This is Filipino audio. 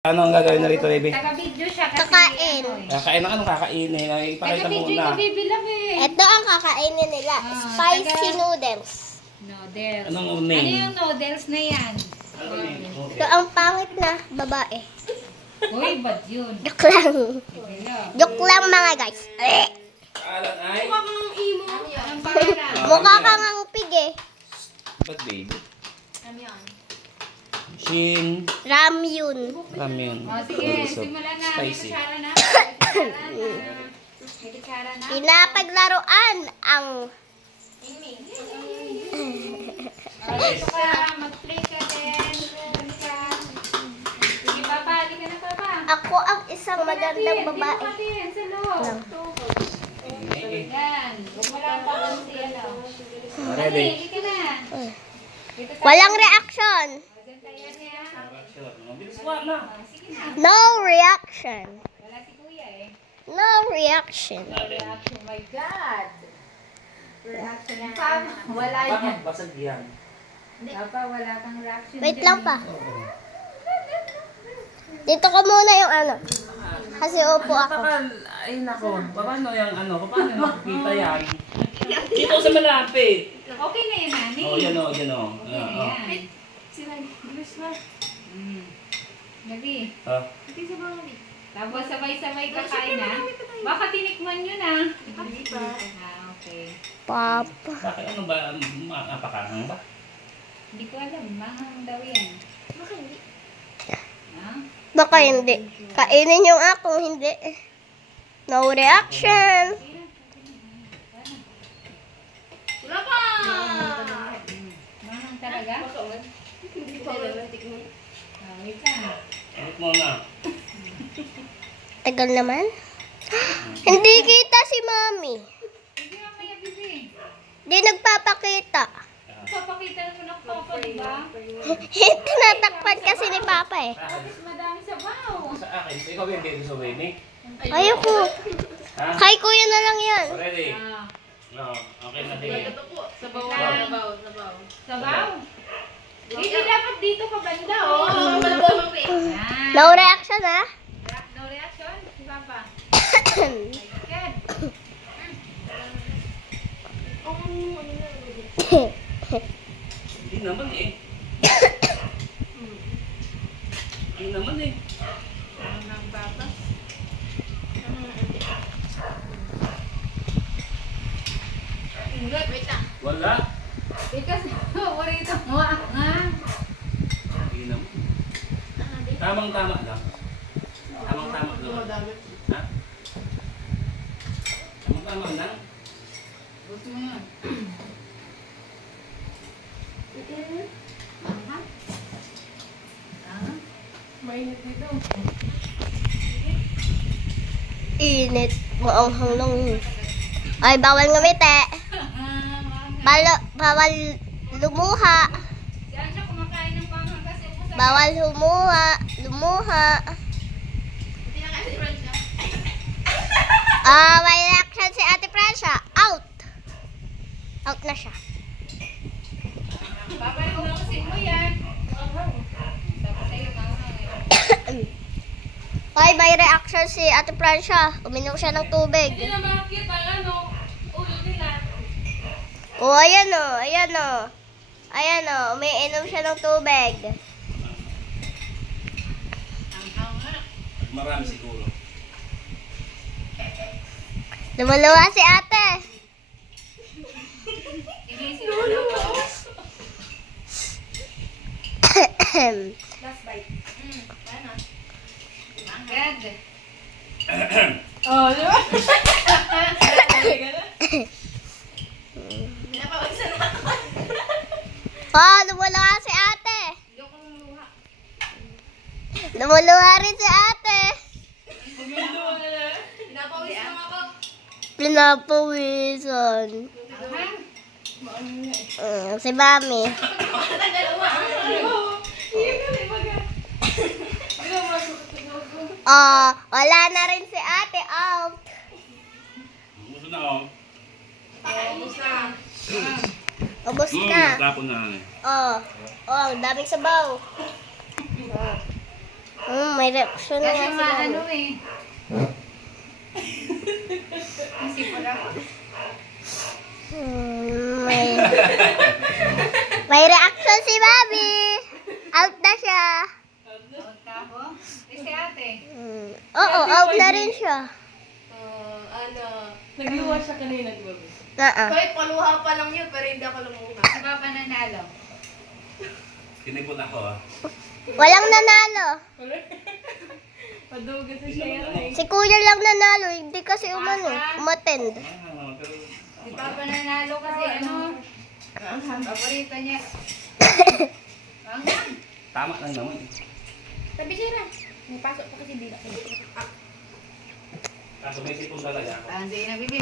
Ano ang gagawin na rito, Baby? Taga-video siya kasi Kakain. Kakain ng ano? Kakainin. Ipakita mo taga-video na. yung Baby Love eh. Ito ang kakainin nila. Spicy noodles. Noodles. Anong Ano name? yung noodles na yan? Ano name? Ito ang pangit na babae. Uy, ba't yun? Joke lang. Baby Love. Joke lang mga guys. Alan ay? Ang imo. Ang pangalan. Mukha kang ang pig eh. Ba't Baby? Ano yan? Shin. Ramyun. Ramyun. O sige, So, simulan na. May spicy. kutsara na. May kutsara na. Pinapaglaruan ang... Dito ka, mag-play ka din. Dito ka. Sige, Papa. Halika na, Papa. Ako ang isang magandang babae. Dito ka din, sa loob. Yan. Huwag mo lang papansin. Ready? Halika na. Dito tayo. Walang reaction. Diyan tayo niya. Bilis mo na. Sige na. No reaction. Wala si Kuya eh. No reaction. Reaction, my God. Reaction yan. Papa, wala yan. Bakit basag yan? Papa, wala kang reaction. Wait dyan lang eh. pa. Dito ko muna yung ano. Kasi upo ako. Ay nako. Paano yung ano? Paano makikita yan? Dito sa malapit. Okay na yun, Nani. Oh, yan o, yan o. Okay na yan. Gabi. Tapos sabay-sabay kakain na. Baka tinikman nyo na. Okay. Papa. Bakit ano ba? Napakahang ba? Hindi ko alam. Mahang daw yan. Ha? Baka hindi. Kainin yung akong hindi. No reaction. Mahang talaga? Wait lang. Ulit mo na. Tagal naman. Hindi kita si Mami. Sige, mamaya, bibi. Hindi nagpapakita. Papakita na po ng papa, diba? Tinatakpan kasi ni Papa eh. Tapos madami sabaw. Sa akin, ikaw yung baby sa baby. Ayoko. Ha? Kay kuya na lang yan. Ready? Ah. No, okay na din. Sabaw. Sabaw? Hindi dapat dito ka banda, oh. Yan. No reaction ha. No reaction? Si Papa. Good. Hindi naman eh. Hindi naman eh. Ang Papa. Wait lang. Wala. Because, warito mo, ha? Hindi naman. Tamang-tama lang. Tamang-tama lang. Ha? Tamang-tama lang. Gusto mo yun? Aha. Aha. Mainit dito. Init. Maanghang lang. Ay, bawal ngumiti. Bawal lumuha. Si Anja kumakain ng panghang kasi umusap. Bawal lumuha. May reaction si Ate Francia. Out. Out na siya. Papa, umusin mo yan. Tapos sa'yo, panghang eh. Ay, may reaction si Ate Francia. Uminom siya ng tubig. Hindi na makikita ang ulo nila. Oh, ayan o. Ayan o. Ayan o. Umiinom siya ng tubig. Marami siguro. Lumuluwa si ate. Inisip ko na po. Last bite. Paano? Good. Oh, di ba? Oh, lumuluwa si ate. Ayoko ng luha. Lumuluwa rin si ate. Pinapawisan ako. Pinapawisan. Si Mami. Oh, wala na rin si ate. Out. Gusto na ako. Ubos na. Tapon na. Oh, ang daming sabaw. may reaction na Kasi nga si mga Mami. ano eh. Isipon ako. May reaction si Mami. Out na siya. Out ka ako? Si ate. Oo, out na rin siya. Nagluwa siya kanina, di ba? Kahit paluha pa lang yun, pero hindi ako lumuha. Si Papa nanalo. Kinipon ako ah. Walang nanalo. Padugan sa share. Si Kuya lang nanalo, hindi kasi umattend. Pero Si Papa nanalo kasi ano. Paborito niya. Hanggang. Tama lang naman. Sabi siya na. May pasok pa kasi dito. kaso may sipon talaga ako. Sige na, Bibi.